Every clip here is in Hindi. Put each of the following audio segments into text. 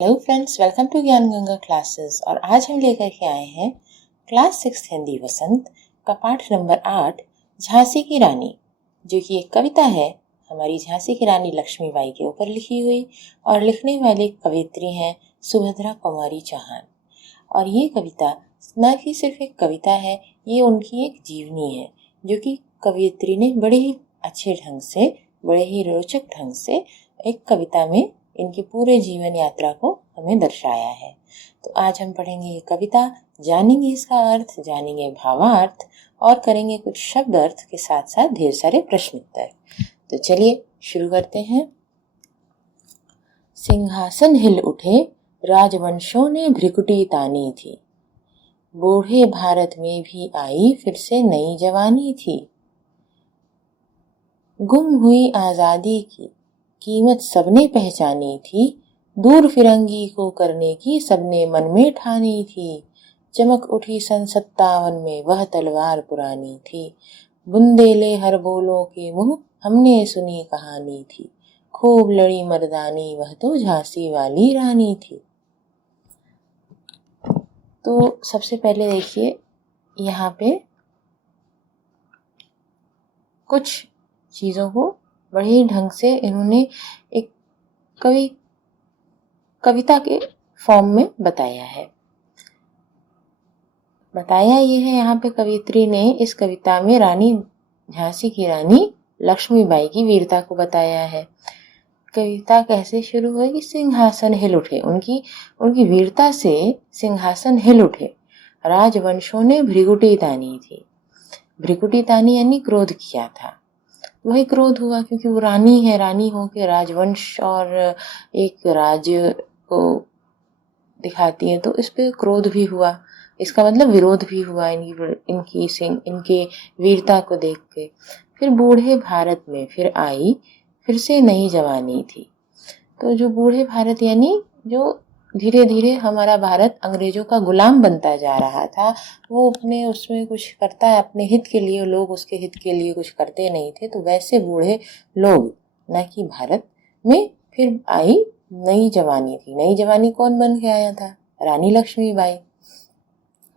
हेलो फ्रेंड्स, वेलकम टू ज्ञान गंगा क्लासेस। और आज हम लेकर के आए हैं क्लास 6 हिंदी वसंत का पाठ नंबर 8 झांसी की रानी, जो कि एक कविता है हमारी झांसी की रानी लक्ष्मीबाई के ऊपर लिखी हुई। और लिखने वाली कवित्री हैं सुभद्रा कुमारी चौहान। और ये कविता न कि सिर्फ एक कविता है, ये उनकी एक जीवनी है, जो कि कवियत्री ने बड़े ही अच्छे ढंग से, बड़े ही रोचक ढंग से एक कविता में इनकी पूरे जीवन यात्रा को हमें दर्शाया है। तो आज हम पढ़ेंगे ये कविता, जानेंगे इसका अर्थ, जानेंगे भावार्थ और करेंगे कुछ शब्द अर्थ के साथ साथ ढेर सारे प्रश्न उत्तर। तो चलिए शुरू करते हैं। सिंहासन हिल उठे, राजवंशों ने भ्रिकुटी तानी थी। बूढ़े भारत में भी आई फिर से नई जवानी थी। गुम हुई आजादी की कीमत सबने पहचानी थी। दूर फिरंगी को करने की सबने मन में ठानी थी। चमक उठी सन 57 में वह तलवार पुरानी थी। बुंदेले हर बोलों के मुंह हमने सुनी कहानी थी। खूब लड़ी मर्दानी वह तो झांसी वाली रानी थी। तो सबसे पहले देखिए, यहाँ पे कुछ चीज़ों को बड़े ढंग से इन्होंने एक कविता के फॉर्म में बताया है। बताया ये है यहाँ पे कवित्री ने इस कविता में रानी झांसी की रानी लक्ष्मीबाई की वीरता को बताया है। कविता कैसे शुरू हुई कि सिंहासन हिल उठे, उनकी वीरता से सिंहासन हिल उठे। राजवंशों ने भ्रिकुटी तानी थी। भ्रिकुटी तानी यानी क्रोध किया था। वही क्रोध हुआ क्योंकि वो रानी है, रानी हो के राजवंश और एक राज्य को दिखाती है, तो इस पे क्रोध भी हुआ। इसका मतलब विरोध भी हुआ इनके वीरता को देख के। फिर बूढ़े भारत में फिर आई फिर से नई जवानी थी। तो जो बूढ़े भारत यानी जो धीरे धीरे हमारा भारत अंग्रेजों का गुलाम बनता जा रहा था, वो अपने उसमें कुछ करता है अपने हित के लिए, लोग उसके हित के लिए कुछ करते नहीं थे। तो वैसे बूढ़े लोग न कि भारत में फिर आई नई जवानी थी। नई जवानी कौन बन के आया था? रानी लक्ष्मीबाई।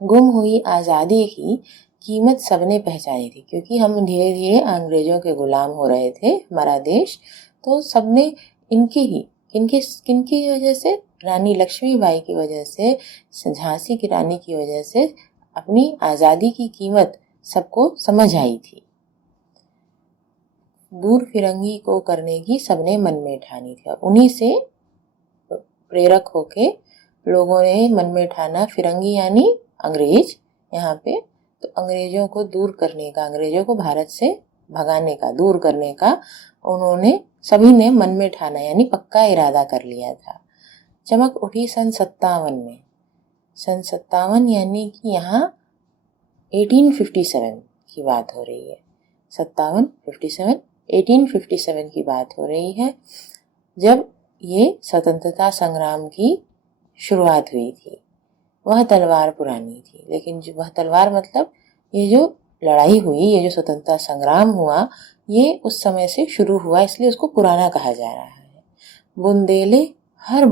गुम हुई आज़ादी की कीमत सबने पहचानी थी, क्योंकि हम धीरे धीरे अंग्रेजों के गुलाम हो रहे थे हमारा देश। तो सबने किनकी वजह से? रानी लक्ष्मीबाई की वजह से, झांसी की रानी की वजह से अपनी आज़ादी की कीमत सबको समझ आई थी। दूर फिरंगी को करने की सबने मन में ठानी थी। और उन्हीं से प्रेरक होके लोगों ने मन में ठाना, फिरंगी यानी अंग्रेज यहाँ पे, तो अंग्रेजों को दूर करने का, अंग्रेजों को भारत से भगाने का, दूर करने का उन्होंने सभी ने मन में ठाना, यानी पक्का इरादा कर लिया था। चमक उठी सन 57 में। सन 57 यानी कि यहाँ 1857 की बात हो रही है। 1857 की बात हो रही है, जब ये स्वतंत्रता संग्राम की शुरुआत हुई थी। वह तलवार पुरानी थी, लेकिन जो वह तलवार मतलब ये जो लड़ाई हुई, ये जो स्वतंत्रता संग्राम हुआ, ये उस समय से शुरू हुआ, इसलिए उसको पुराना कहा जा रहा है। बुंदेले हर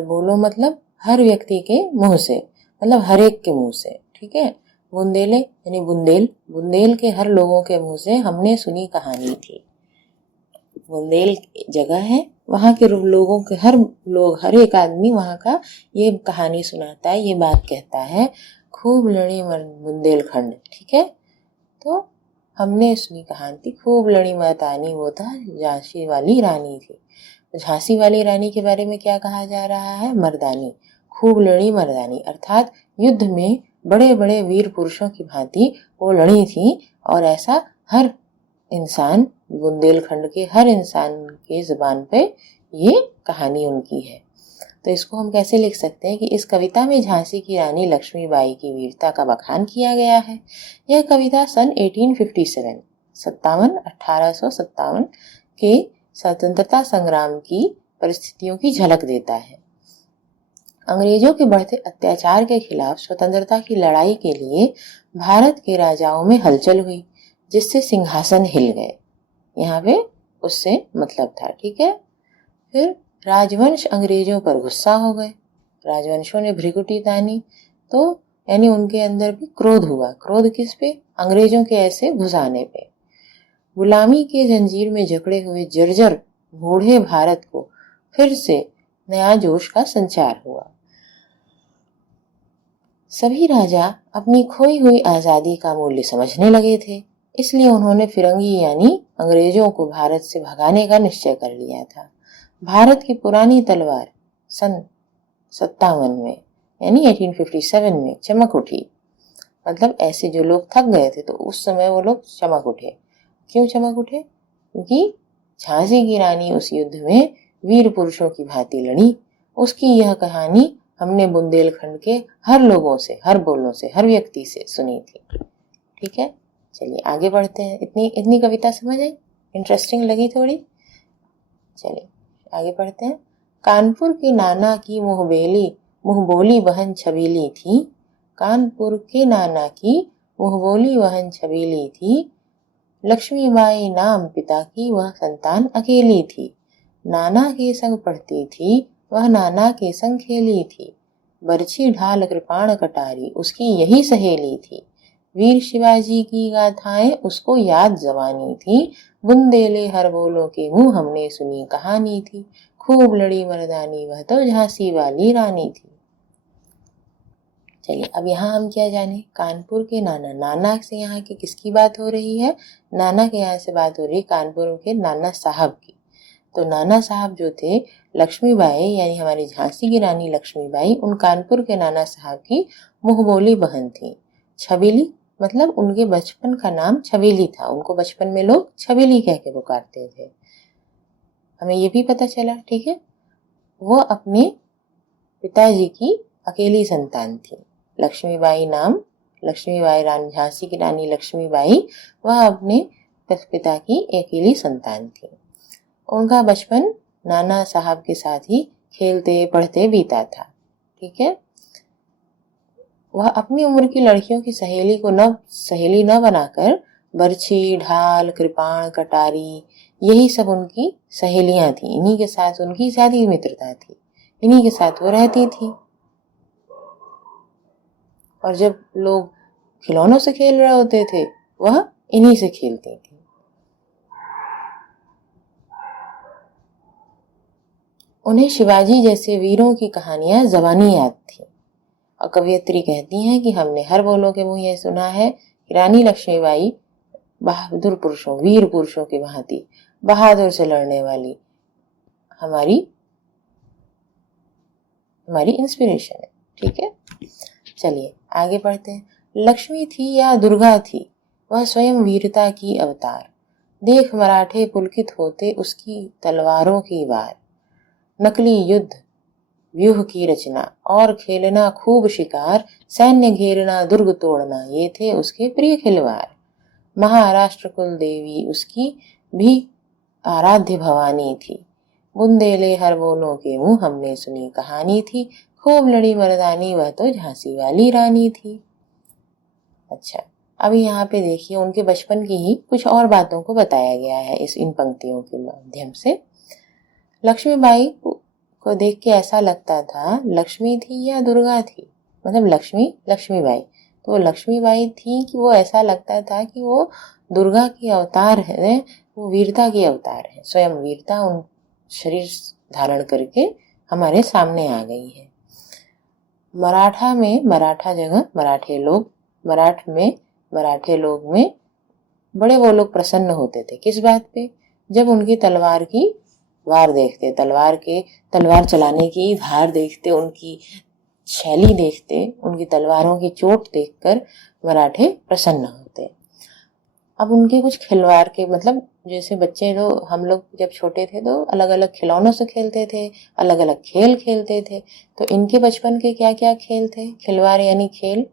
बोलो मतलब हर व्यक्ति के मुंह से, मतलब हर एक के मुंह से, ठीक है। बुंदेले यानी बुंदेल के हर लोगों के मुंह से हमने सुनी कहानी थी। बुंदेल जगह है, वहाँ के लोगों के हर एक आदमी वहाँ का ये कहानी सुनाता है, ये बात कहता है, खूब लड़ी बुंदेलखंड, ठीक है। तो हमने सुनी कहानी थी, खूब लड़ी मर्दानी वो था झांसी वाली रानी थी। झांसी वाली रानी के बारे में क्या कहा जा रहा है? मर्दानी, खूब लड़ी मर्दानी, अर्थात युद्ध में बड़े बड़े वीर पुरुषों की भांति वो लड़ी थी। और ऐसा हर इंसान, बुंदेलखंड के हर इंसान के जुबान पे ये कहानी उनकी है। तो इसको हम कैसे लिख सकते हैं कि इस कविता में झांसी की रानी लक्ष्मीबाई की वीरता का बखान किया गया है। यह कविता सन 1857 के स्वतंत्रता संग्राम की परिस्थितियों की झलक देता है। अंग्रेजों के बढ़ते अत्याचार के खिलाफ स्वतंत्रता की लड़ाई के लिए भारत के राजाओं में हलचल हुई, जिससे सिंहासन हिल गए। यहाँ पे उससे मतलब था। ठीक है। फिर राजवंश अंग्रेजों पर गुस्सा हो गए, राजवंशों ने भ्रिकुटी तानी, तो यानी उनके अंदर भी क्रोध हुआ। क्रोध किस पे? अंग्रेजों के ऐसे घुसाने पे। गुलामी के जंजीर में जकड़े हुए जर्जर बूढ़े भारत को फिर से नया जोश का संचार हुआ। सभी राजा अपनी खोई हुई आजादी का मूल्य समझने लगे थे, इसलिए उन्होंने फिरंगी यानी अंग्रेजों को भारत से भगाने का निश्चय कर लिया था। भारत की पुरानी तलवार सन 57 में यानी 1857 में चमक उठी। मतलब ऐसे जो लोग थक गए थे तो उस समय वो लोग चमक उठे। क्यों चमक उठे? क्योंकि झांसी की रानी उस युद्ध में वीर पुरुषों की भांति लड़ी। उसकी यह कहानी हमने बुंदेलखंड के हर लोगों से, हर बोलों से, हर व्यक्ति से सुनी थी। ठीक है, चलिए आगे बढ़ते हैं। इतनी कविता समझ आई? इंटरेस्टिंग लगी थोड़ी? चलिए आगे पढ़ते हैं। कानपुर के नाना की मुंहबोली बहन छबीली थी। कानपुर के नाना की मुंहबोली बहन छबीली थी। लक्ष्मीबाई नाम पिता की वह संतान अकेली थी। नाना के संग पढ़ती थी, वह नाना के संग खेली थी। बरछी ढाल कृपाण कटारी उसकी यही सहेली थी। वीर शिवाजी की गाथाएं उसको याद जवानी थी। बुंदेले हर बोलों के मुंह हमने सुनी कहानी थी। खूब लड़ी मर्दानी वह तो झांसी वाली रानी थी। चलिए अब यहाँ हम क्या जाने? कानपुर के नाना, नाना से यहाँ की किसकी बात हो रही है? नाना के यहाँ से बात हो रही है कानपुर के नाना साहब की। तो नाना साहब जो थे लक्ष्मीबाई यानी हमारी झांसी की रानी लक्ष्मीबाई, उन कानपुर के नाना साहब की मुंहबोली बहन थी। छबीली मतलब उनके बचपन का नाम छबीली था। उनको बचपन में लोग छबीली कह के पुकारते थे। हमें ये भी पता चला। ठीक है, वो अपने पिताजी की अकेली संतान थी। लक्ष्मीबाई नाम, लक्ष्मीबाई रानी, झांसी की रानी लक्ष्मीबाई, वह अपने पिता की अकेली संतान थी। उनका बचपन नाना साहब के साथ ही खेलते पढ़ते बीता था। ठीक है, वह अपनी उम्र की लड़कियों की सहेली न बनाकर बरछी ढाल कृपाण कटारी यही सब उनकी सहेलियां थी। इन्हीं के साथ उनकी ज्यादा मित्रता थी, इन्हीं के साथ वो रहती थी। और जब लोग खिलौनों से खेल रहे होते थे वह इन्हीं से खेलती थी। उन्हें शिवाजी जैसे वीरों की कहानियां जबानी याद थी। और कवियत्री कहती हैं कि हमने हर बोलों के मुंह ये सुना है कि रानी लक्ष्मीबाई बहादुर पुरुषों, वीर पुरुषों की भांति बहादुर से लड़ने वाली हमारी इंस्पिरेशन है। ठीक है, चलिए आगे बढ़ते हैं। लक्ष्मी थी या दुर्गा थी, वह स्वयं वीरता की अवतार। देख मराठे पुलकित होते उसकी तलवारों की वार। नकली युद्ध व्यूह की रचना और खेलना खूब शिकार। सैन्य घेरना दुर्ग तोड़ना ये थे उसके प्रिय खिलवाड़। महाराष्ट्र कुल देवी उसकी भी आराध्य भवानी थी। बुंदेले हर बोलों के मुंह हमने सुनी कहानी थी। खूब लड़ी मर्दानी वह तो झांसी वाली रानी थी। अच्छा, अब यहाँ पे देखिए उनके बचपन की ही कुछ और बातों को बताया गया है इन पंक्तियों के माध्यम से। लक्ष्मीबाई को देख के ऐसा लगता था लक्ष्मी थी या दुर्गा थी। मतलब लक्ष्मीबाई तो लक्ष्मीबाई थी कि वो ऐसा लगता था कि वो दुर्गा की अवतार है, वो वीरता की अवतार है। स्वयं वीरता उन शरीर धारण करके हमारे सामने आ गई है। मराठा जगह मराठे लोग में बड़े वो लोग प्रसन्न होते थे। किस बात पे? जब उनकी तलवार की वार देखते, तलवार चलाने की धार देखते, उनकी शैली देखते, उनकी तलवारों की चोट देखकर मराठे प्रसन्न होते। अब उनके कुछ खिलवाड़ के मतलब जैसे बच्चे तो हम लोग जब छोटे थे तो अलग अलग खिलौनों से खेलते थे, अलग अलग खेल खेलते थे। तो इनके बचपन के क्या क्या खेल थे? खिलवाड़ यानी खेल।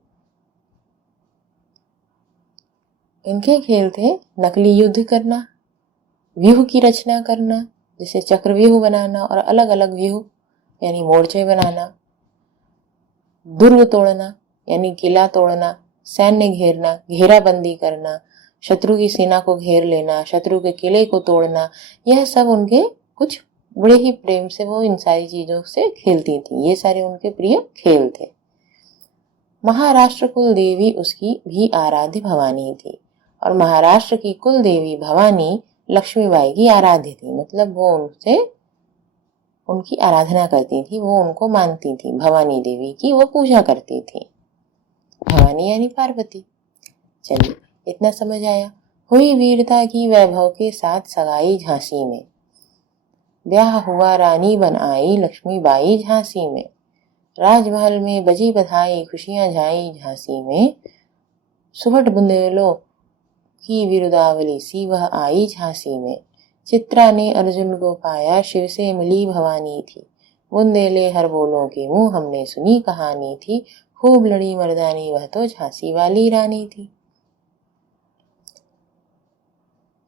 इनके खेल थे नकली युद्ध करना, व्यूह की रचना करना जैसे चक्रव्यूह बनाना और अलग अलग व्यूह यानी मोर्चे बनाना, दुर्ग तोड़ना यानी किला तोड़ना, सैन्य घेरना, घेराबंदी करना, शत्रु की सेना को घेर लेना, शत्रु के किले को तोड़ना, यह सब उनके कुछ बड़े ही प्रेम से वो इन सारी चीजों से खेलती थी। ये सारे उनके प्रिय खेल थे। महाराष्ट्र कुल देवी उसकी भी आराध्य भवानी थी और महाराष्ट्र की कुल देवी भवानी लक्ष्मीबाई की आराध्य थी। मतलब वो उनसे उनकी आराधना करती थी, वो उनको मानती थी। भवानी देवी की वो पूजा करती थी। भवानी यानी पार्वती। चलिए इतना समझ आया। हुई वीरता की वैभव के साथ सगाई झांसी में, ब्याह हुआ रानी बन आई लक्ष्मीबाई झांसी में, राजमहल में बजी बधाई खुशियां झाई झांसी में, सुभट बुंदेलों की विरुदावली सी वह आई झांसी में, चित्रा ने अर्जुन को पाया शिव से मिली भवानी थी, बुंदेले हर बोलों के मुंह हमने सुनी कहानी थी, खूब लड़ी मर्दानी वह तो झांसी वाली रानी थी।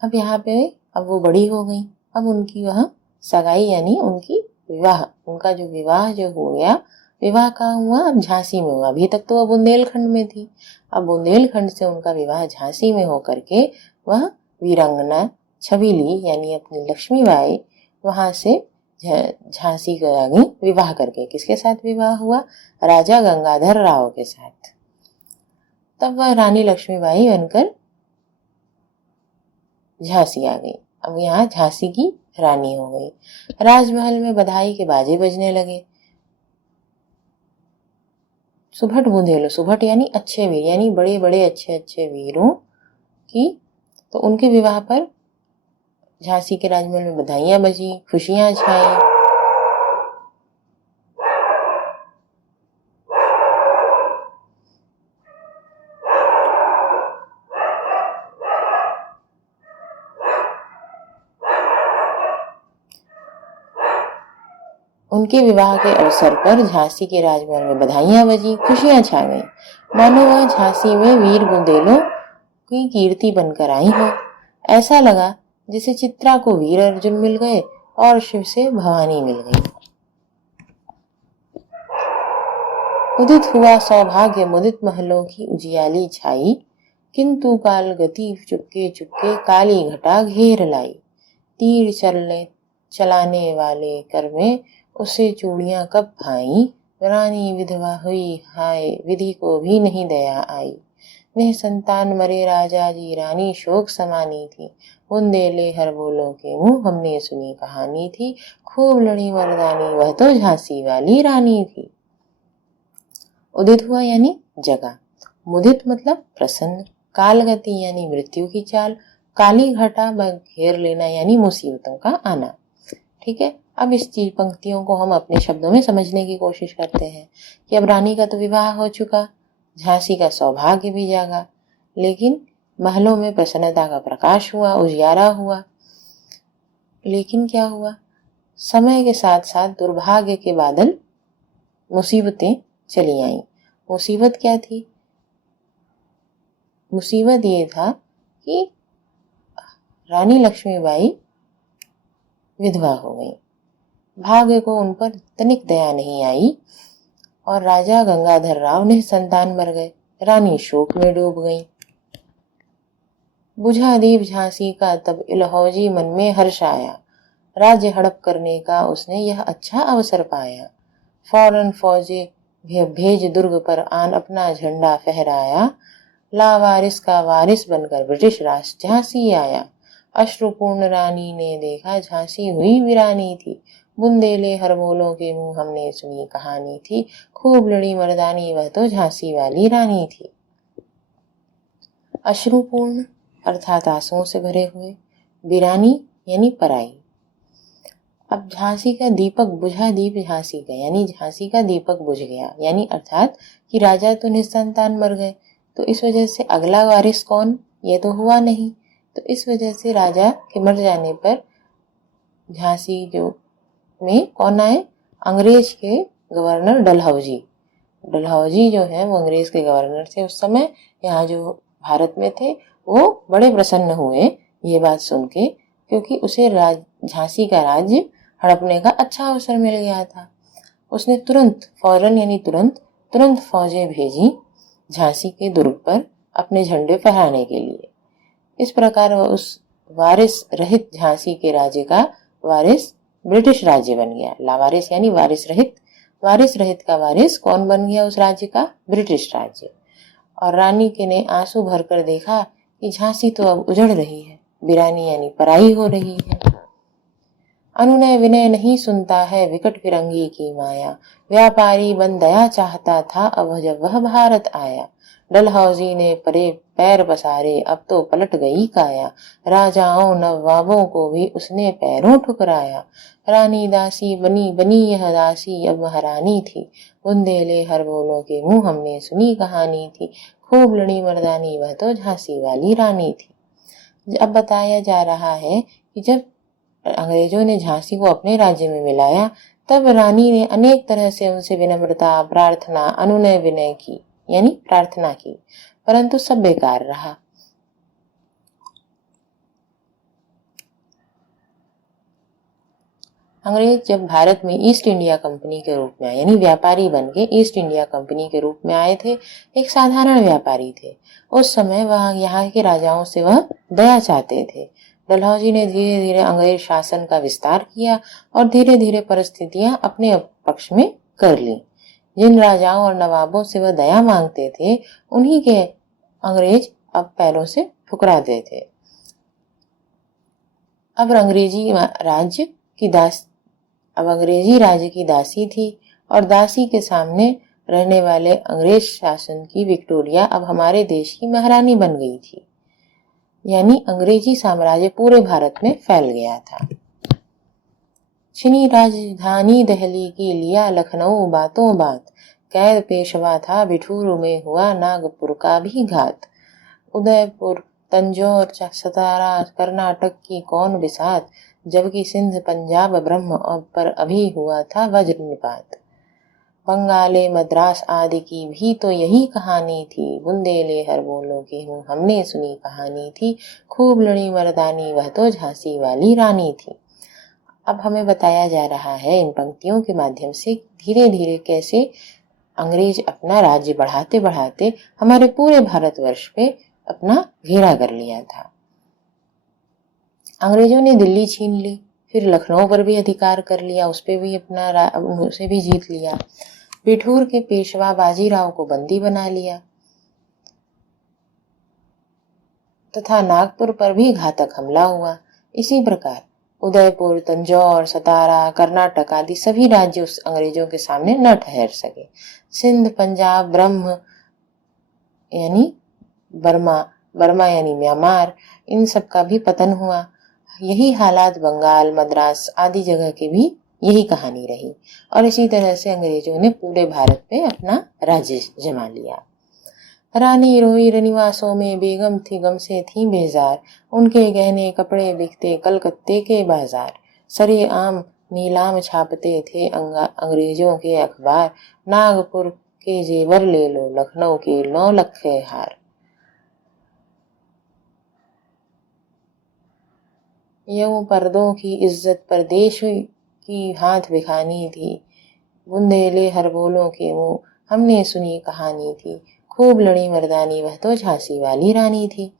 अब यहाँ पे अब वो बड़ी हो गई, अब उनकी वह सगाई यानी उनकी विवाह, उनका जो विवाह जो हो गया, विवाह कहाँ हुआ? अब झांसी में हुआ। अभी तक तो वह बुंदेलखंड में थी, अब बुंदेलखंड से उनका विवाह झांसी में होकर के वह वीरांगना छबीली यानी अपनी लक्ष्मीबाई वहां से झांसी आ गई विवाह करके। किसके साथ विवाह हुआ? राजा गंगाधर राव के साथ। तब वह रानी लक्ष्मीबाई बनकर झांसी आ गई। अब यहाँ झांसी की रानी हो गई। राजमहल में बधाई के बाजे बजने लगे। सुभट बुंदेलो, सुभट यानी अच्छे वीर, यानी बड़े बड़े अच्छे अच्छे वीरों की, तो उनके विवाह पर झांसी के राजमहल में बधाइयां बजी, खुशियां छाई। उनके विवाह के अवसर पर झांसी के राजमहल में बधाइयां बजी, खुशियां छा गई, मानो वह झांसी में वीर बुंदेलों की कीर्ति बनकर आई हो। ऐसा लगा जैसे चित्रा को वीर अर्जुन मिल गए और शिव से भवानी मिल गई। उदित हुआ सौभाग्य मुदित महलों की उजियाली छाई, किंतु काल गति चुपके चुपके काली घटा घेर लाई, तीर चलाने वाले कर में उसे चूड़ियां कब भाई, रानी विधवा हुई हाय विधि को भी नहीं दया आई, निसंतान मरे राजा जी रानी शोक समानी थी, बुंदेले हर बोलों के मुंह हमने सुनी कहानी थी, खूब लड़ी मर्दानी वह तो झांसी वाली रानी थी। उदित हुआ यानी जगा, मुदित मतलब प्रसन्न, कालगति यानी मृत्यु की चाल, काली घटा घेर लेना यानी मुसीबतों का आना। ठीक है, अब इस पंक्तियों को हम अपने शब्दों में समझने की कोशिश करते हैं कि अब रानी का तो विवाह हो चुका, झांसी का सौभाग्य भी जागा, लेकिन महलों में प्रसन्नता का प्रकाश हुआ, उजियारा हुआ। लेकिन क्या हुआ? समय के साथ साथ दुर्भाग्य के बादल, मुसीबतें चली आईं। मुसीबत क्या थी? मुसीबत ये था कि रानी लक्ष्मीबाई विधवा हो गई। भाग्य को उन पर तनिक दया नहीं आई और राजा गंगाधर राव निसंतान मर गए। रानी शोक में डूब गई। बुझा दीप झांसी का तब इलहौजी मन में हर्ष आया, राज्य हड़प करने का उसने यह अच्छा अवसर पाया, फौरन फौजे भेज दुर्ग पर आन अपना झंडा फहराया, लावारिस का वारिस बनकर ब्रिटिश राज झांसी आया, अश्रुपूर्ण रानी ने देखा झांसी हुई वीरानी थी, बुंदेले हर बोलों के मुंह हमने सुनी कहानी थी, खूब लड़ी मर्दानी वह तो झांसी वाली रानी थी। अश्रुपूर्ण अर्थात आंसुओं से भरे हुए, वीरानी यानी पराई। अब झांसी का दीपक बुझा, दीप झांसी का यानी झांसी का दीपक बुझ गया, यानी अर्थात कि राजा तो निसंतान मर गए, तो इस वजह से अगला वारिस कौन, ये तो हुआ नहीं। तो इस वजह से राजा के मर जाने पर झांसी जो में कौन आए? अंग्रेज के गवर्नर डलहौजी। डलहौजी जो है वो अंग्रेज के गवर्नर थे उस समय, यहाँ जो भारत में थे, वो बड़े प्रसन्न हुए ये बात सुन के, क्योंकि उसे झांसी का राज्य हड़पने का अच्छा अवसर मिल गया था। उसने तुरंत, फौरन यानी तुरंत फौजें भेजी झांसी के दुर्ग पर अपने झंडे फहराने के लिए। इस प्रकार वह उस वारिस रहित झांसी के राज्य का वारिस ब्रिटिश राज्य बन गया। लावारिस यानी वारिस रहित, वारिस रहित का वारिस कौन बन गया उस राज्य का? ब्रिटिश राज्य। और रानी के ने आंसू भरकर देखा कि झांसी तो अब उजड़ रही है, वीरानी यानी पराई हो रही है। अनुनय विनय नहीं सुनता है विकट फिरंगी की माया, व्यापारी बन दया चाहता था अब जब वह भारत आया। डलहौजी ने परे पैर पसारे अब तो पलट गई काया, राजाओं नवाबों को भी उसने पैरों ठुकराया। रानी दासी बनी बनी यह दासी अब महारानी थी, बुंदेले हर बोलों के मुंह हमने सुनी कहानी थी, खूब लड़ी मर्दानी वह तो झांसी वाली रानी थी। अब बताया जा रहा है कि जब अंग्रेजों ने झांसी को अपने राज्य में मिलाया तब रानी ने अनेक तरह से उनसे विनम्रता, प्रार्थना, अनुनय विनय की यानी प्रार्थना की, परंतु सब बेकार रहा। अंग्रेज जब भारत में ईस्ट इंडिया कंपनी के रूप में यानी व्यापारी बन के ईस्ट इंडिया कंपनी के रूप में आए थे, एक साधारण व्यापारी थे। उस समय वह यहाँ के राजाओं से वह दया चाहते थे। डलहौजी ने धीरे धीरे अंग्रेज शासन का विस्तार किया और धीरे धीरे परिस्थितियां अपने पक्ष में कर ली। जिन राजाओं और नवाबों से वह दया मांगते थे उन्हीं के अंग्रेज अब पैरों से ठुकराते थे। अब अंग्रेजी राज्य की दासी थी और दासी के सामने रहने वाले अंग्रेज शासन की विक्टोरिया अब हमारे देश की महारानी बन गई थी, यानी अंग्रेजी साम्राज्य पूरे भारत में फैल गया था। छिनी राजधानी दिल्ली की लिया लखनऊ बातों बात, कैद पेशवा था बिठूर में हुआ नागपुर का भी घात। उदयपुर तंजौर सतारा कर्नाटक की कौन बिसात, जबकि सिंध पंजाब ब्रह्म पर अभी हुआ था वज्र निपात। बंगाले मद्रास आदि की भी तो यही कहानी थी, बुंदेले हर बोलों की हूँ हमने सुनी कहानी थी, खूब लड़ी मर्दानी वह तो झांसी वाली रानी थी। अब हमें बताया जा रहा है इन पंक्तियों के माध्यम से धीरे धीरे कैसे अंग्रेज अपना राज्य बढ़ाते बढ़ाते हमारे पूरे भारतवर्ष पे अपना घेरा कर लिया था। अंग्रेजों ने दिल्ली छीन ली, फिर लखनऊ पर भी अधिकार कर लिया, उसे भी जीत लिया। बिठूर के पेशवा बाजीराव को बंदी बना लिया तथा नागपुर पर भी घातक हमला हुआ। इसी प्रकार उदयपुर तंजौर सतारा कर्नाटक आदि सभी राज्य उस अंग्रेजों के सामने न ठहर सके। सिंध पंजाब ब्रह्म यानी बर्मा यानी म्यांमार, इन सब का भी पतन हुआ। यही हालात बंगाल मद्रास आदि जगह के भी यही कहानी रही और इसी तरह से अंग्रेजों ने पूरे भारत पे अपना राज्य जमा लिया। रानी रोई रनिवासों में बेगम थी गम से थी बेजार, उनके गहने कपड़े बिकते कलकत्ते के बाजार। सरे आम नीलाम छापते थे अंग्रेजों के अखबार, नागपुर के जेवर ले लो लखनऊ के 9 लखे हार। यूं पर्दों की इज्जत परदेश की हाथ बिखानी थी, बुंदेले हर बोलों के मुंह हमने सुनी कहानी थी, खूब लड़ी मर्दानी वह तो झांसी वाली रानी थी।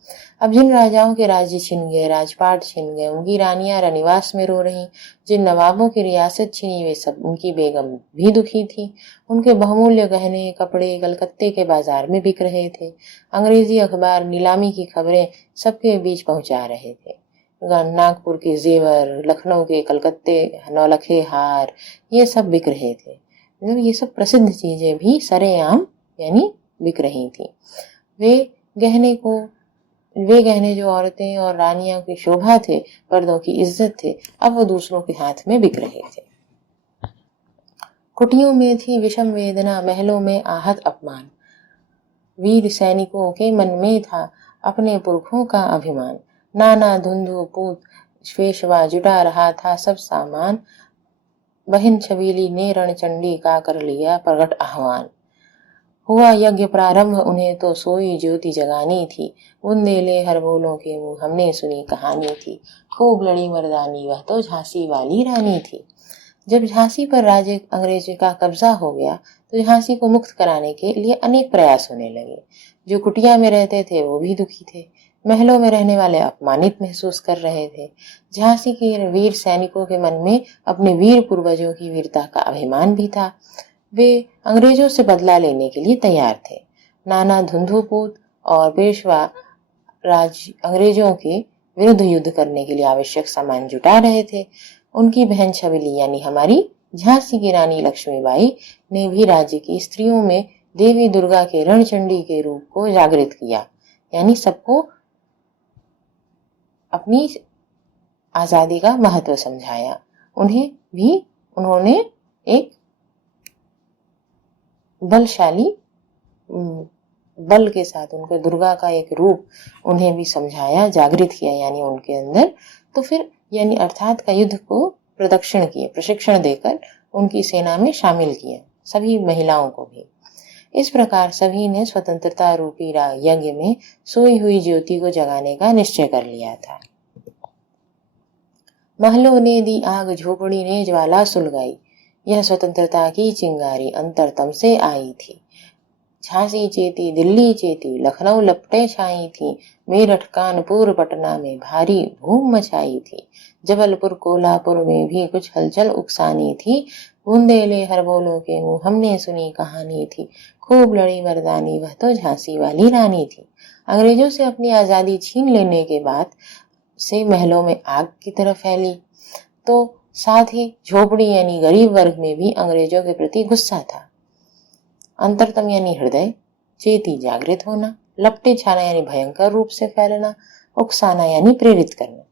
अब जिन राजाओं के राज्य छिन गए, राजपाट छिन गए, उनकी रानियां रनिवास में रो रही। जिन नवाबों की रियासत छिनी वे सब उनकी बेगम भी दुखी थी। उनके बहुमूल्य गहने कपड़े कलकत्ते के बाजार में बिक रहे थे। अंग्रेजी अखबार नीलामी की खबरें सबके बीच पहुंचा रहे थे। नागपुर के जेवर, लखनऊ के कलकत्ते 9 लखे हार, ये सब बिक रहे थे। ये सब प्रसिद्ध चीजें भी सरेआम यानी बिक रही थी। वे गहने जो औरतें और रानियों की शोभा थे, पर्दों की इज्जत थे, अब वो दूसरों के हाथ में बिक रहे थे। कुटियों में थी विषम वेदना, महलों में आहत अपमान, वीर सैनिकों के मन में था अपने पुरखों का अभिमान। नाना धुंधु पूत पेशवा जुटा रहा था सब सामान, बहन छबीली ने रणचंडी का कर लिया प्रगट आह्वान। हुआ यज्ञ प्रारंभ उन्हें तो सोई ज्योति जगानी थी, बुंदेले हर बोलों के मुंह हमने सुनी कहानी थी, खूब लड़ी मर्दानी वह तो झांसी वाली रानी थी। जब झांसी पर राज्य अंग्रेज का कब्जा हो गया तो झांसी को मुक्त कराने के लिए अनेक प्रयास होने लगे। जो कुटिया में रहते थे वो भी दुखी थे, महलों में रहने वाले अपमानित महसूस कर रहे थे। झांसी के वीर सैनिकों के मन में अपने वीर पूर्वजों की वीरता का अभिमान भी था। वे अंग्रेजों से बदला लेने के लिए तैयार थे। नाना धुंधुपुत और पेशवा राज अंग्रेजों के विरुद्ध युद्ध करने के लिए आवश्यक सामान जुटा रहे थे। उनकी बहन छबीली यानी हमारी झांसी की रानी लक्ष्मीबाई ने भी राज्य की स्त्रियों में देवी दुर्गा के रणचंडी के रूप को जागृत किया, यानी सबको अपनी आजादी का महत्व समझाया। उन्होंने एक बलशाली बल के साथ उनके दुर्गा का एक रूप उन्हें भी समझाया, जागृत किया, यानी उनके अंदर। तो फिर यानी अर्थात का युद्ध को प्रशिक्षण देकर उनकी सेना में शामिल किया, सभी महिलाओं को भी। इस प्रकार सभी ने स्वतंत्रता रूपी यज्ञ में सोई हुई ज्योति को जगाने का निश्चय कर लिया था। महलों ने दी आग, झोपड़ी ने ज्वाला सुलगाई, यह स्वतंत्रता की चिंगारी अंतरतम से आई थी। झांसी चेती, दिल्ली चेती, लखनऊ लपटे छाई थी, मेरठ कानपुर पटना में भारी धूम मचाई थी। जबलपुर कोल्हापुर में भी कुछ हलचल उकसानी थी। बूंदेले हरबोलों के मुंह हमने सुनी कहानी थी, खूब लड़ी मर्दानी वह तो झांसी वाली रानी थी। अंग्रेजों से अपनी आजादी छीन लेने के बाद से महलों में आग की तरह फैली, तो साथ ही झोपड़ी यानी गरीब वर्ग में भी अंग्रेजों के प्रति गुस्सा था। अंतरतम यानी हृदय, चेती जागृत होना, लपटे छाना यानी भयंकर रूप से फैलना, उकसाना यानी प्रेरित करना।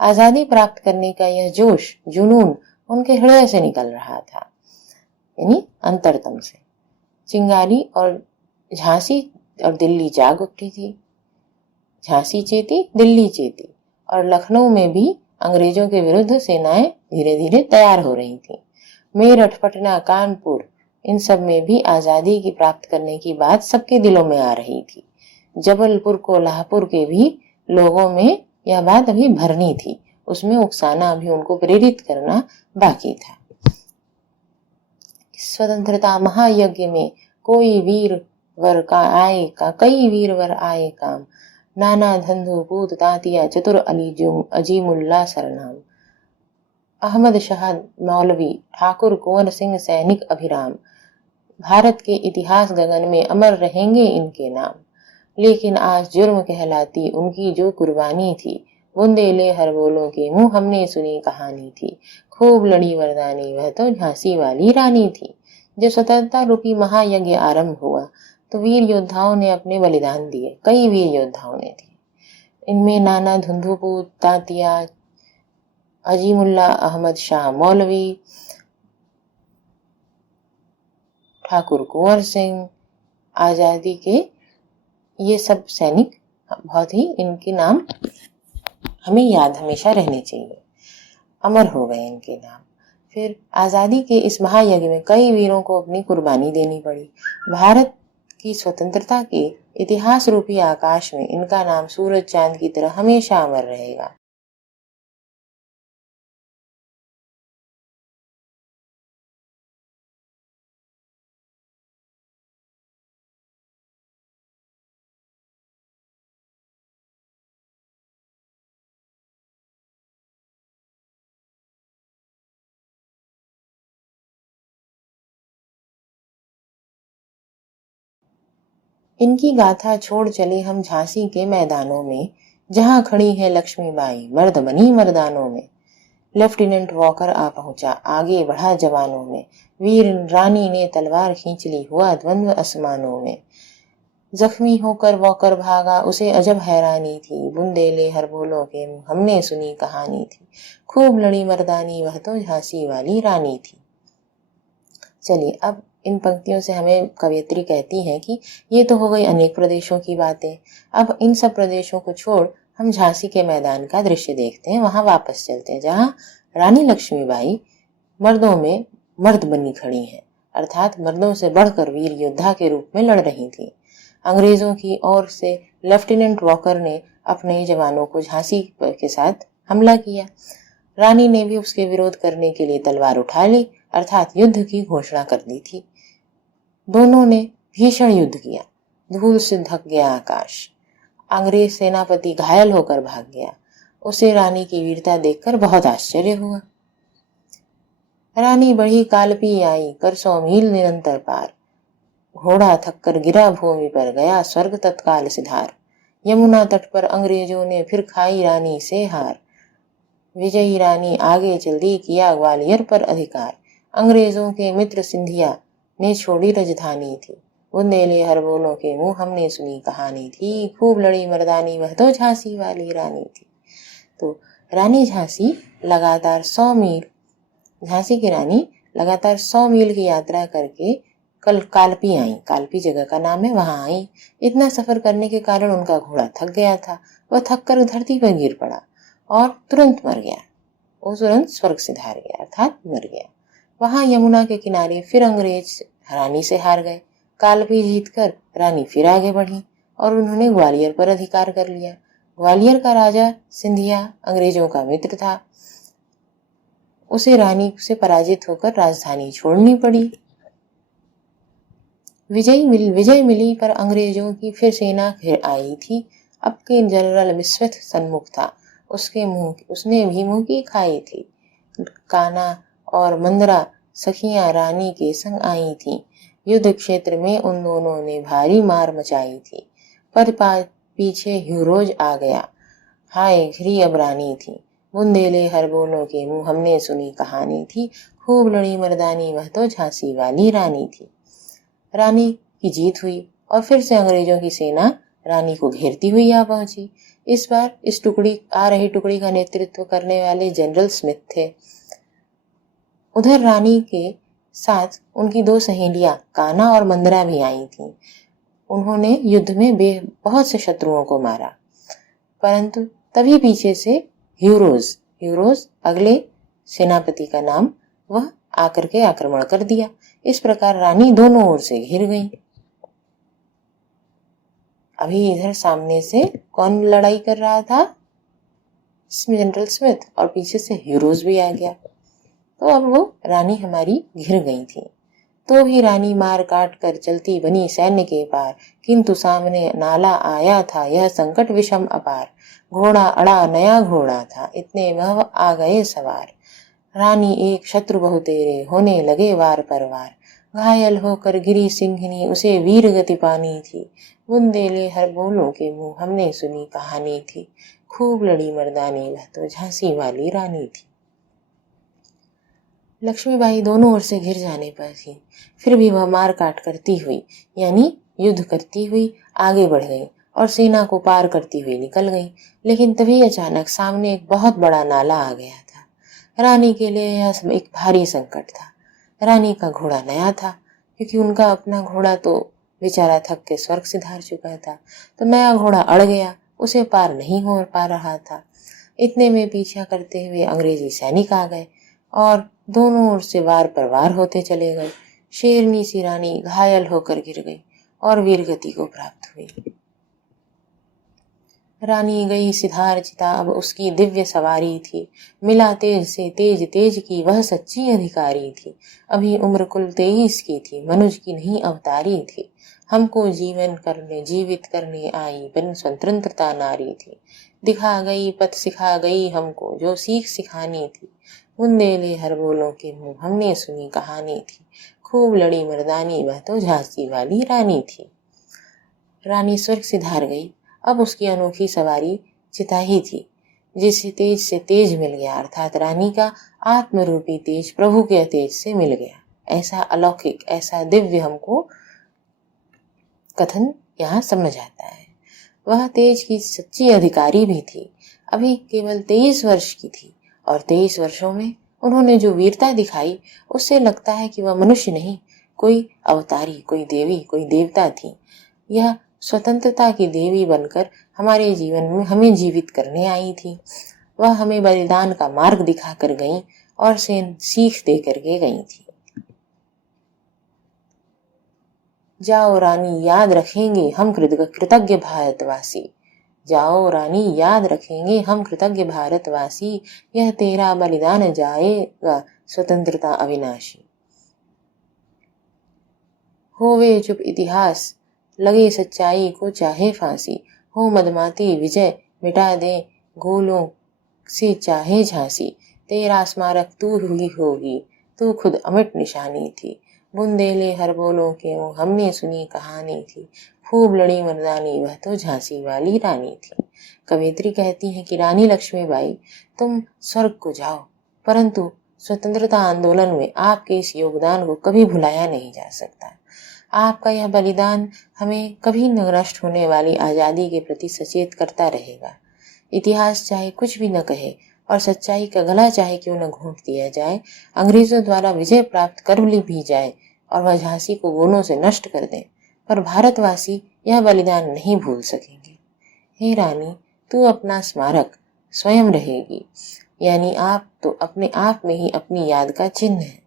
आजादी प्राप्त करने का यह जोश, जुनून उनके हृदय से निकल रहा था, यानी अंतरतम से। चिंगारी और झांसी और दिल्ली जाग उठी थी। झांसी चेती, दिल्ली चेती, और लखनऊ में भी अंग्रेजों के विरुद्ध सेनाएं धीरे धीरे तैयार हो रही थी। मेरठ, पटना, कानपुर, इन सब में भी आजादी की प्राप्त करने की बात सबके दिलों में आ रही थी। जबलपुर, कोल्हापुर के भी लोगों में यह बात अभी भरनी थी, उसमें उकसाना, अभी उनको प्रेरित करना बाकी था। स्वतंत्रता महायज्ञ में कई वीर वर आए काम, नाना धंधु पूत तांतिया चतुर अजीमुल्ला सरनाम। अहमद शाह मौलवी, ठाकुर कुंवर सिंह सैनिक अभिराम, भारत के इतिहास गगन में अमर रहेंगे इनके नाम। लेकिन आज जुर्म कहलाती उनकी जो कुर्बानी थी, बुंदेले हरबोलों के मुंह हमने सुनी कहानी थी, खूब लड़ी मर्दानी वह तो झांसी वाली रानी थी। जब स्वतंत्रता रूपी महायज्ञ आरंभ हुआ तो वीर योद्धाओं ने अपने बलिदान दिए, कई वीर योद्धाओं ने दिए। इनमें नाना धुंधुपुत तांतिया, अजीमुल्ला अहमद शाह मौलवी, ठाकुर कुंवर सिंह, आजादी के ये सब सैनिक, बहुत ही इनके नाम हमें याद हमेशा रहने चाहिए, अमर हो गए इनके नाम। फिर आजादी के इस महायज्ञ में कई वीरों को अपनी कुर्बानी देनी पड़ी। भारत की स्वतंत्रता के इतिहास रूपी आकाश में इनका नाम सूरज चांद की तरह हमेशा अमर रहेगा। इनकी गाथा छोड़ चले हम झांसी के मैदानों में, जहां खड़ी है लक्ष्मीबाई मर्द बनी मर्दानों में। लेफ्टिनेंट वॉकर आ पहुंचा, आगे बढ़ा जवानों में, वीर रानी ने तलवार खींच ली, हुआ द्वंद्व आसमानों में। जख्मी होकर वॉकर भागा, उसे अजब हैरानी थी, बुंदेले हरबोलों के मुंह हमने सुनी कहानी थी, खूब लड़ी मर्दानी वह तो झांसी वाली रानी थी। चलिए, अब इन पंक्तियों से हमें कवयित्री कहती है कि ये तो हो गई अनेक प्रदेशों की बातें। अब इन सब प्रदेशों को छोड़ हम झांसी के मैदान का दृश्य देखते हैं, वहां वापस चलते हैं, जहां रानी लक्ष्मीबाई मर्दों में मर्द बनी खड़ी हैं, अर्थात मर्दों से बढ़कर वीर योद्धा के रूप में लड़ रही थी। अंग्रेजों की ओर से लेफ्टिनेंट वॉकर ने अपने जवानों को झांसी के साथ हमला किया। रानी ने भी उसके विरोध करने के लिए तलवार उठा ली, अर्थात युद्ध की घोषणा कर दी थी। दोनों ने भीषण युद्ध किया, धूल से ढक गया आकाश। अंग्रेज सेनापति घायल होकर भाग गया। उसे रानी की वीरता देखकर बहुत आश्चर्य हुआ। रानी बढ़ी कालपी आई कर 100 मील निरंतर पार। घोड़ा थककर गिरा भूमि पर गया स्वर्ग तत्काल सिधार। यमुना तट पर अंग्रेजों ने फिर खाई रानी से हार। विजयी रानी आगे चल दी किया ग्वालियर पर अधिकार। अंग्रेजों के मित्र सिंधिया ने छोड़ी राजधानी थी। बुंदेले हर बोलों के मुंह हमने सुनी कहानी थी। खूब लड़ी मर्दानी वह तो झांसी वाली रानी थी। तो रानी झांसी लगातार 100 मील झांसी की रानी लगातार 100 मील की यात्रा करके कल कालपी आई। कालपी जगह का नाम है, वहां आई। इतना सफर करने के कारण उनका घोड़ा थक गया था। वह थक कर धरती पर गिर पड़ा और तुरंत मर गया। वो तुरंत स्वर्ग सिधार गया अर्थात मर गया। वहां यमुना के किनारे फिर अंग्रेज रानी से हार गए। कालपी जीतकर रानी फिर आगे बढ़ी और उन्होंने ग्वालियर पर अधिकार कर लिया। ग्वालियर का राजा सिंधिया अंग्रेजों का मित्र था। उसे रानी से पराजित होकर राजधानी छोड़नी पड़ी। विजय मिली पर अंग्रेजों की फिर सेना फिर आई थी। अब के जनरल मिस्विथ सन्मुख था। उसने भी मुंह की खाई थी। काना और मंदरा सखियां रानी के संग आई थी। युद्ध क्षेत्र में उन दोनों ने भारी मार मचाई थी। पर पीछे ह्यूरोज आ गया। हाय घिरी अब रानी थी। बुंदेले हर बोलों के मुंह हमने सुनी कहानी थी। खूब लड़ी मर्दानी वह तो झांसी वाली रानी थी। रानी की जीत हुई और फिर से अंग्रेजों की सेना रानी को घेरती हुई आ पहुंची। इस बार इस रही टुकड़ी का नेतृत्व करने वाले जनरल स्मिथ थे। उधर रानी के साथ उनकी 2 सहेलियां काना और मंदरा भी आई थीं। उन्होंने युद्ध में बहुत से शत्रुओं को मारा, परंतु तभी पीछे से ह्यूरोज अगले सेनापति का नाम, वह आकर के आक्रमण कर दिया। इस प्रकार रानी दोनों ओर से घिर गई। अभी इधर सामने से कौन लड़ाई कर रहा था? जनरल स्मिथ, और पीछे से ह्यूरोज भी आ गया। तो अब वो रानी हमारी घिर गई थी। तो भी रानी मार काट कर चलती बनी सैन्य के पार। किंतु सामने नाला आया था यह संकट विषम अपार। घोड़ा अड़ा नया घोड़ा था, इतने वह आ गए सवार। रानी एक शत्रु बहु तेरे, होने लगे वार पर वार। घायल होकर गिरी सिंहनी, उसे वीर गति पानी थी। बुंदेले हर बोलों के मुंह हमने सुनी कहानी थी। खूब लड़ी मर्दानी वह तो झांसी वाली रानी थी। लक्ष्मीबाई दोनों ओर से घिर जाने पर थी, फिर भी वह मार काट करती हुई यानी युद्ध करती हुई आगे बढ़ गई और सेना को पार करती हुई निकल गई। लेकिन तभी अचानक सामने एक बहुत बड़ा नाला आ गया था। रानी के लिए यह एक भारी संकट था। रानी का घोड़ा नया था, क्योंकि उनका अपना घोड़ा तो बेचारा थक के स्वर्ग सिधार चुका था। तो नया घोड़ा अड़ गया, उसे पार नहीं हो पा रहा था। इतने में पीछा करते हुए अंग्रेजी सैनिक आ गए और दोनों ओर से वार पर वार होते चले गए। शेरनी सी रानी घायल होकर गिर गई और वीरगति को प्राप्त हुई। रानी गई सिधार चिता, अब उसकी दिव्य सवारी थी। मिला तेज से तेज, तेज की वह सच्ची अधिकारी थी। अभी उम्र कुल 23 की थी, मनुज की नहीं अवतारी थी। हमको जीवित करने आई, बिन स्वतंत्रता नारी थी। दिखा गई पथ सिखा गई हमको, जो सीख सिखानी थी। बुंदेले हर बोलों के मुंह हमने सुनी कहानी थी। खूब लड़ी मर्दानी वह तो झांसी वाली रानी थी। रानी स्वर्ग सिधार गई। अब उसकी अनोखी सवारी चिता ही थी, जिसे तेज से तेज मिल गया, अर्थात रानी का आत्मरूपी तेज प्रभु के तेज से मिल गया। ऐसा अलौकिक, ऐसा दिव्य हमको कथन यहाँ समझ आता है। वह तेज की सच्ची अधिकारी भी थी। अभी केवल 23 वर्ष की थी और 23 वर्षों में उन्होंने जो वीरता दिखाई, उससे लगता है कि वह मनुष्य नहीं, कोई अवतारी, कोई देवी, कोई देवता थी। यह स्वतंत्रता की देवी बनकर हमारे जीवन में हमें जीवित करने आई थी। वह हमें बलिदान का मार्ग दिखाकर गई और सीख दे करके गई थी। जाओ रानी याद रखेंगे हम कृतज्ञ भारतवासी। जाओ रानी याद रखेंगे हम कृतज्ञ भारतवासी। यह तेरा बलिदान जाएगा स्वतंत्रता अविनाशी। होवे चुप इतिहास, लगे सच्चाई को चाहे फांसी। हो मदमाती विजय मिटा दे गोलों से चाहे झांसी, तेरा स्मारक तू ही होगी, तू खुद अमिट निशानी थी। बुंदेले हर बोलों के वो हमने सुनी कहानी थी, खूब लड़ी मर्दानी वह तो झांसी वाली रानी थी। कवियत्री कहती है कि रानी लक्ष्मीबाई, तुम स्वर्ग को जाओ, परंतु स्वतंत्रता आंदोलन में आपके इस योगदान को कभी भुलाया नहीं जा सकता। आपका यह बलिदान हमें कभी न नष्ट होने वाली आज़ादी के प्रति सचेत करता रहेगा। इतिहास चाहे कुछ भी न कहे और सच्चाई का गला चाहे क्यों न घोंट दिया जाए, अंग्रेजों द्वारा विजय प्राप्त कर ली भी जाए और वह झांसी को गोलों से नष्ट कर दें, पर भारतवासी यह बलिदान नहीं भूल सकेंगे। हे रानी, तू अपना स्मारक स्वयं रहेगी, यानी आप तो अपने आप में ही अपनी याद का चिन्ह है।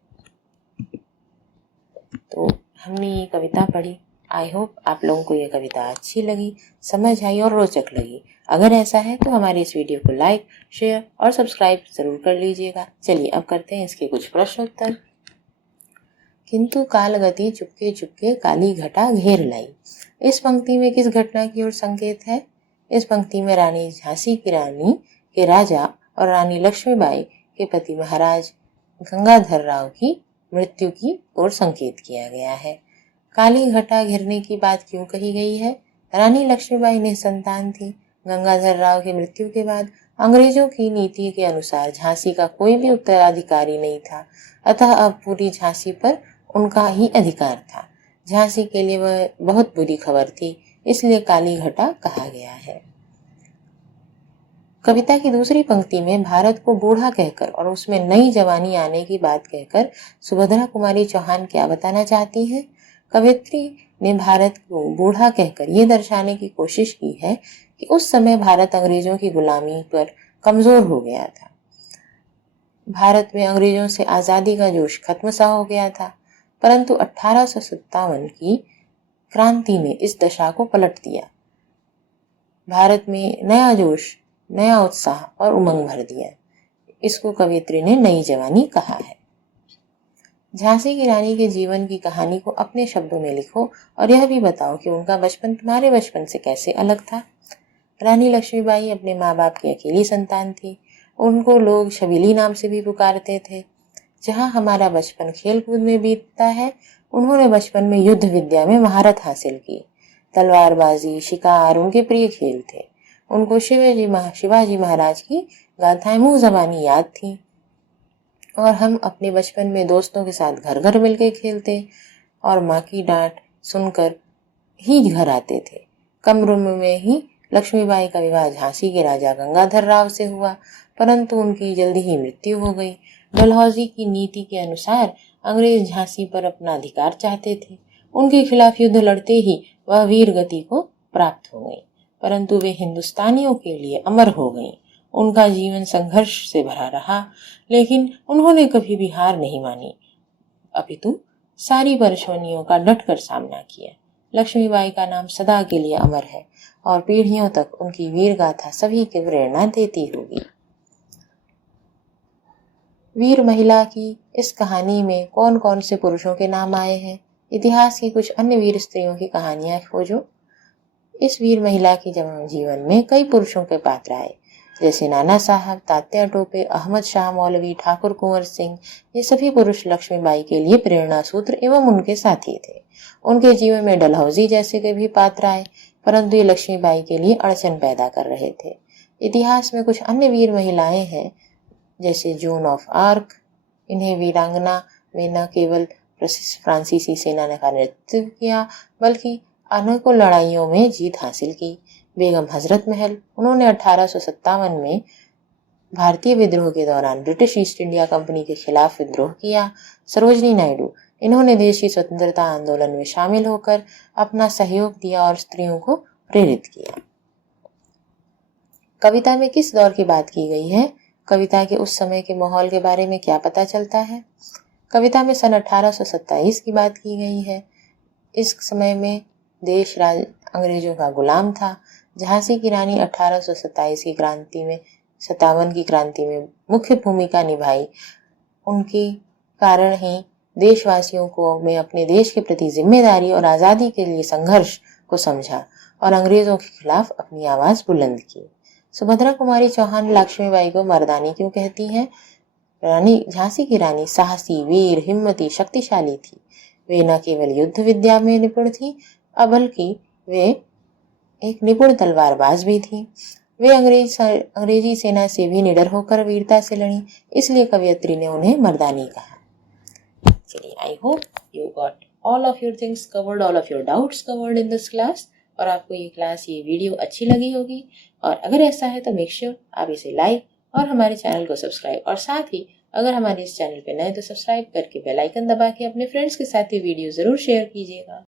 तो हमने ये कविता पढ़ी। आई होप आप लोगों को ये कविता अच्छी लगी, समझ आई और रोचक लगी। अगर ऐसा है तो हमारे इस वीडियो को लाइक, शेयर और सब्सक्राइब जरूर कर लीजिएगा। चलिए अब करते हैं इसके कुछ प्रश्नोत्तर। किंतु कालगति चुपके चुपके काली घटा घेर लाई। इस पंक्ति में किस घटना की ओर संकेत है? इस पंक्ति में रानी झांसी की रानी के राजा और रानी लक्ष्मीबाई के पति महाराज गंगाधर राव की मृत्यु की ओर संकेत किया गया है। काली घटा घिरने की बात क्यों कही गई है? रानी लक्ष्मीबाई निसंतान थी। गंगाधर राव की मृत्यु के बाद अंग्रेजों की नीति के अनुसार झांसी का कोई भी उत्तराधिकारी नहीं था, अतः अब पूरी झांसी पर उनका ही अधिकार था। झांसी के लिए वह बहुत बुरी खबर थी, इसलिए काली घटा कहा गया है। कविता की दूसरी पंक्ति में भारत को बूढ़ा कहकर और उसमें नई जवानी आने की बात कहकर सुभद्रा कुमारी चौहान क्या बताना चाहती हैं? कवियत्री ने भारत को बूढ़ा कहकर ये दर्शाने की कोशिश की है कि उस समय भारत अंग्रेजों की गुलामी पर कमजोर हो गया था। भारत में अंग्रेजों से आजादी का जोश खत्म सा हो गया था, परंतु 1857 की क्रांति ने इस दशा को पलट दिया। भारत में नया जोश, नया उत्साह और उमंग भर दिया। इसको कवियत्री ने नई जवानी कहा है। झांसी की रानी के जीवन की कहानी को अपने शब्दों में लिखो और यह भी बताओ कि उनका बचपन तुम्हारे बचपन से कैसे अलग था। रानी लक्ष्मीबाई अपने माँ बाप की अकेली संतान थी। उनको लोग शबीली नाम से भी पुकारते थे। जहाँ हमारा बचपन खेल कूद में बीतता है, उन्होंने बचपन में युद्ध विद्या में महारत हासिल की। तलवारबाजी, शिकार उनके प्रिय खेल थे। उनको शिवाजी महाराज की गाथाएं मुंह जबानी याद थी और हम अपने बचपन में दोस्तों के साथ घर घर मिलकर खेलते और माँ की डांट सुनकर ही घर आते थे। कम उम्र में ही लक्ष्मीबाई का विवाह झांसी के राजा गंगाधर राव से हुआ, परंतु उनकी जल्दी ही मृत्यु हो गई। डलहौजी की नीति के अनुसार अंग्रेज झांसी पर अपना अधिकार चाहते थे। उनके खिलाफ युद्ध लड़ते ही वह वीर गति को प्राप्त हो गई, परंतु वे हिंदुस्तानियों के लिए अमर हो गईं। उनका जीवन संघर्ष से भरा रहा, लेकिन उन्होंने कभी भी हार नहीं मानी, अपितु सारी परेशानियों का डटकर सामना किया। लक्ष्मीबाई का नाम सदा के लिए अमर है और पीढ़ियों तक उनकी वीर गाथा सभी की प्रेरणा देती होगी। वीर महिला की इस कहानी में कौन कौन से पुरुषों के नाम आए हैं? इतिहास की कुछ अन्य वीर स्त्रियों की कहानियां खोजो। इस वीर महिला के जीवन में कई पुरुषों के पात्र आए, जैसे नाना साहब, तात्या टोपे, अहमद शाह मौलवी, ठाकुर कुंवर सिंह। ये सभी पुरुष लक्ष्मीबाई के लिए प्रेरणा सूत्र एवं उनके साथी थे। उनके जीवन में डलहौजी जैसे के भी पात्र आए, परंतु ये लक्ष्मीबाई के लिए अड़चन पैदा कर रहे थे। इतिहास में कुछ अन्य वीर महिलाएं हैं, जैसे जोन ऑफ आर्क। इन्हें वीरांगना में न केवल फ्रांसीसी सेना का नेतृत्व किया, बल्कि अनेकों लड़ाइयों में जीत हासिल की। बेगम हजरत महल, उन्होंने 1857 में भारतीय विद्रोह के दौरान ब्रिटिश ईस्ट इंडिया कंपनी के खिलाफ विद्रोह किया। सरोजनी नायडू, इन्होंने देश की स्वतंत्रता आंदोलन में शामिल होकर अपना सहयोग दिया और स्त्रियों को प्रेरित किया। कविता में किस दौर की बात की गई है? कविता के उस समय के माहौल के बारे में क्या पता चलता है? कविता में सन 1827 की बात की गई है। इस समय में देश अंग्रेजों का गुलाम था। झांसी की रानी 1827 की क्रांति में 57 की क्रांति में मुख्य भूमिका निभाई। उनके कारण ही देशवासियों को में अपने देश के प्रति जिम्मेदारी और आज़ादी के लिए संघर्ष को समझा और अंग्रेजों के खिलाफ अपनी आवाज बुलंद की। सुभद्रा कुमारी चौहान लक्ष्मीबाई को मर्दानी क्यों कहती हैं? रानी झांसी की रानी साहसी, वीर, हिम्मती, शक्तिशाली थी। वे न केवल युद्ध विद्या में निपुण थी, बल्कि वे एक निपुण तलवारबाज भी थी। वे अंग्रेजी सेना से भी निडर होकर वीरता से लड़ी, इसलिए कवयित्री ने उन्हें मर्दानी कहा। चलिए, I hope you got all of your things covered, all of your doubts covered in this class, और आपको ये वीडियो अच्छी लगी होगी। और अगर ऐसा है तो मेक श्योर आप इसे लाइक और हमारे चैनल को सब्सक्राइब, और साथ ही अगर हमारे इस चैनल पे नए तो सब्सक्राइब करके बेल आइकन दबा के अपने फ्रेंड्स के साथ ये वीडियो जरूर शेयर कीजिएगा।